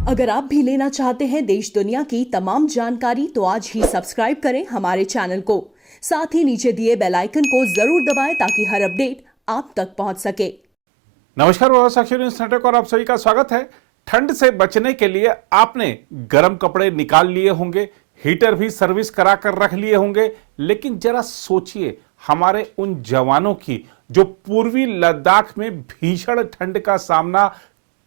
अगर आप भी लेना चाहते हैं देश दुनिया की तमाम जानकारी तो आज ही सब्सक्राइब करें हमारे चैनल को। साथ ही नीचे दिए बेल आइकन को जरूर दबाएं ताकि हर अपडेट आप तक पहुंच सके। नमस्कार, साक्षी न्यूज नेटवर्क और आप सभी का स्वागत है। ठंड से बचने के लिए आपने गर्म कपड़े निकाल लिए होंगे, हीटर भी सर्विस करा कर रख लिए होंगे, लेकिन जरा सोचिए हमारे उन जवानों की जो पूर्वी लद्दाख में भीषण ठंड का सामना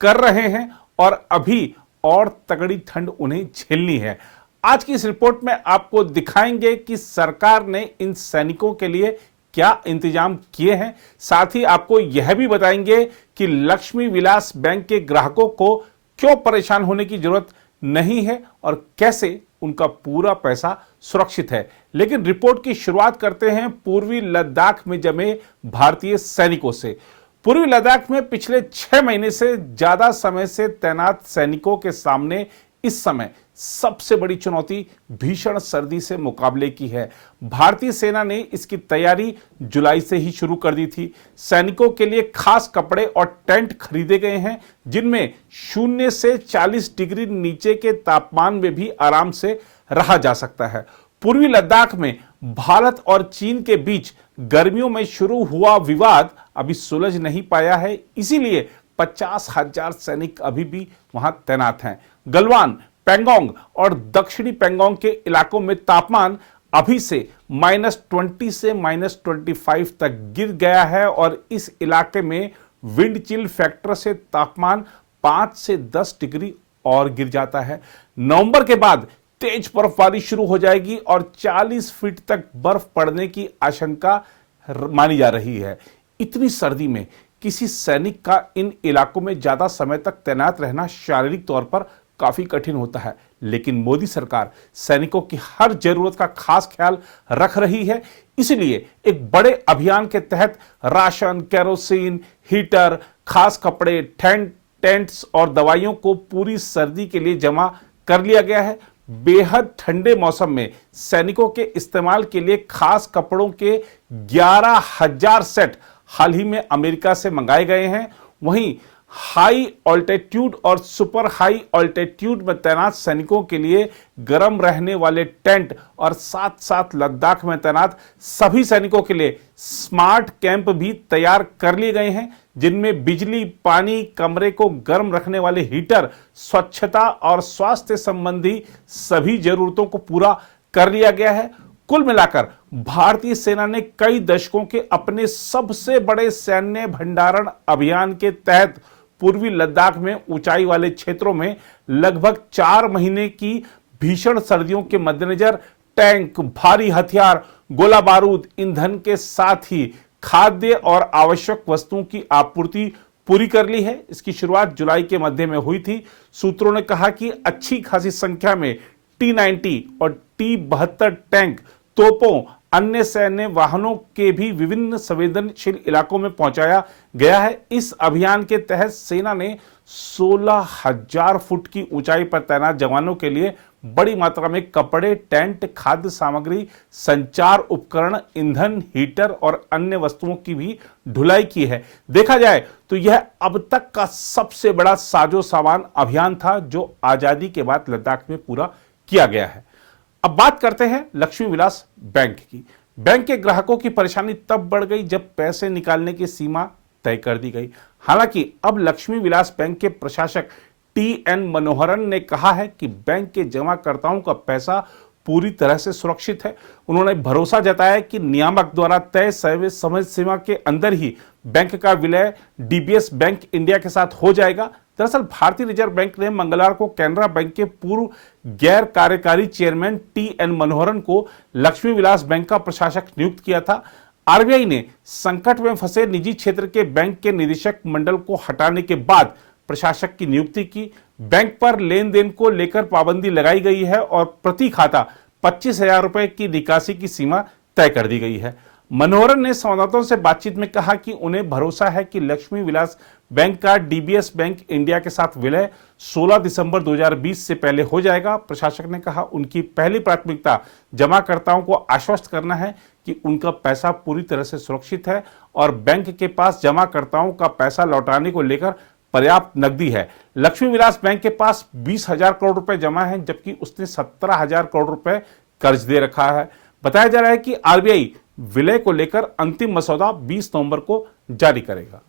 कर रहे हैं और अभी और तगड़ी ठंड उन्हें झेलनी है। आज की इस रिपोर्ट में आपको दिखाएंगे कि सरकार ने इन सैनिकों के लिए क्या इंतजाम किए हैं। साथ ही आपको यह भी बताएंगे कि लक्ष्मी विलास बैंक के ग्राहकों को क्यों परेशान होने की जरूरत नहीं है और कैसे उनका पूरा पैसा सुरक्षित है। लेकिन रिपोर्ट की शुरुआत करते हैं पूर्वी लद्दाख में जमे भारतीय सैनिकों से। पूर्वी लद्दाख में पिछले 6 महीने से ज्यादा समय से तैनात सैनिकों के सामने इस समय सबसे बड़ी चुनौती भीषण सर्दी से मुकाबले की है। भारतीय सेना ने इसकी तैयारी जुलाई से ही शुरू कर दी थी। सैनिकों के लिए खास कपड़े और टेंट खरीदे गए हैं जिनमें 0 से 40 डिग्री नीचे के तापमान में भी आराम से रहा जा सकता है। पूर्वी लद्दाख में भारत और चीन के बीच गर्मियों में शुरू हुआ विवाद अभी सुलझ नहीं पाया है, इसीलिए 50,000 सैनिक अभी भी वहां तैनात हैं। गलवान, पेंगोंग और दक्षिणी पेंगोंग के इलाकों में तापमान अभी से -20 से -25 तक गिर गया है और इस इलाके में विंड चिल फैक्टर से तापमान 5 से 10 डिग्री और गिर जाता है। नवंबर के बाद तेज बर्फबारी शुरू हो जाएगी और 40 फीट तक बर्फ पड़ने की आशंका मानी जा रही है। इतनी सर्दी में किसी सैनिक का इन इलाकों में ज्यादा समय तक तैनात रहना शारीरिक तौर पर काफी कठिन होता है, लेकिन मोदी सरकार सैनिकों की हर जरूरत का खास ख्याल रख रही है। इसलिए एक बड़े अभियान के तहत राशन, केरोसिन, हीटर, खास कपड़े, टेंट्स और दवाइयों को पूरी सर्दी के लिए जमा कर लिया गया है। बेहद ठंडे मौसम में सैनिकों के इस्तेमाल के लिए खास कपड़ों के 11,000 सेट हाल ही में अमेरिका से मंगाए गए हैं। वहीं हाई ऑल्टीट्यूड और सुपर हाई ऑल्टीट्यूड में तैनात सैनिकों के लिए गर्म रहने वाले टेंट और साथ साथ लद्दाख में तैनात सभी सैनिकों के लिए स्मार्ट कैंप भी तैयार कर लिए गए हैं जिनमें बिजली, पानी, कमरे को गर्म रखने वाले हीटर, स्वच्छता और स्वास्थ्य संबंधी सभी जरूरतों को पूरा कर लिया गया है। कुल मिलाकर भारतीय सेना ने कई दशकों के अपने सबसे बड़े सैन्य भंडारण अभियान के तहत पूर्वी लद्दाख में ऊंचाई वाले क्षेत्रों में लगभग 4 महीने की भीषण सर्दियों के मद्देनजर टैंक, भारी हथियार, गोला बारूद, ईंधन के साथ ही खाद्य और आवश्यक वस्तुओं की आपूर्ति पूरी कर ली है। इसकी शुरुआत जुलाई के मध्य में हुई थी। सूत्रों ने कहा कि अच्छी खासी संख्या में T-90 और T-72 टैंक, तोपों, अन्य सैन्य वाहनों के भी विभिन्न संवेदनशील इलाकों में पहुंचाया गया है। इस अभियान के तहत सेना ने 16,000 फुट की ऊंचाई पर तैनात जवानों के लिए बड़ी मात्रा में कपड़े, टेंट, खाद्य सामग्री, संचार उपकरण, ईंधन, हीटर और अन्य वस्तुओं की भी ढुलाई की है। देखा जाए तो यह अब तक का सबसे बड़ा साजो सामान अभियान था जो आजादी के बाद लद्दाख में पूरा किया गया है। अब बात करते हैं लक्ष्मी विलास बैंक की। बैंक के ग्राहकों की परेशानी तब बढ़ गई जब पैसे निकालने की सीमा तय कर दी गई। हालांकि अब लक्ष्मी विलास बैंक के प्रशासक TN मनोहरन ने कहा है कि बैंक के जमाकर्ताओं का पैसा पूरी तरह से सुरक्षित है। उन्होंने भरोसा जताया कि नियामक द्वारा तय समय सीमा के अंदर ही बैंक का विलय DBS बैंक इंडिया के साथ हो जाएगा। दरअसल भारतीय रिजर्व बैंक ने मंगलवार को कैनरा बैंक के पूर्व गैर कार्यकारी चेयरमैन TN मनोहरन को लक्ष्मी विलास बैंक का प्रशासक नियुक्त किया था। RBI ने संकट में फंसे निजी क्षेत्र के बैंक के निदेशक मंडल को हटाने के बाद प्रशासक की नियुक्ति की। बैंक पर लेन देन को लेकर पाबंदी लगाई गई है और प्रति खाता 25,000 रुपए की निकासी की सीमा तय कर दी गई है। मनोहरन ने संवाददाताओं से बातचीत में कहा कि उन्हें भरोसा है कि लक्ष्मी विलास बैंक का DBS बैंक इंडिया के साथ विलय 16 दिसंबर 2020 से पहले हो जाएगा। प्रशासक ने कहा उनकी पहली प्राथमिकता जमाकर्ताओं को आश्वस्त करना है कि उनका पैसा पूरी तरह से सुरक्षित है और बैंक के पास जमाकर्ताओं का पैसा लौटाने को लेकर पर्याप्त नकदी है। लक्ष्मी विलास बैंक के पास 20,000 करोड़ रुपए जमा है, जबकि उसने 17,000 करोड़ रुपए कर्ज दे रखा है। बताया जा रहा है कि आरबीआई विलय को लेकर अंतिम मसौदा 20 नवंबर को जारी करेगा।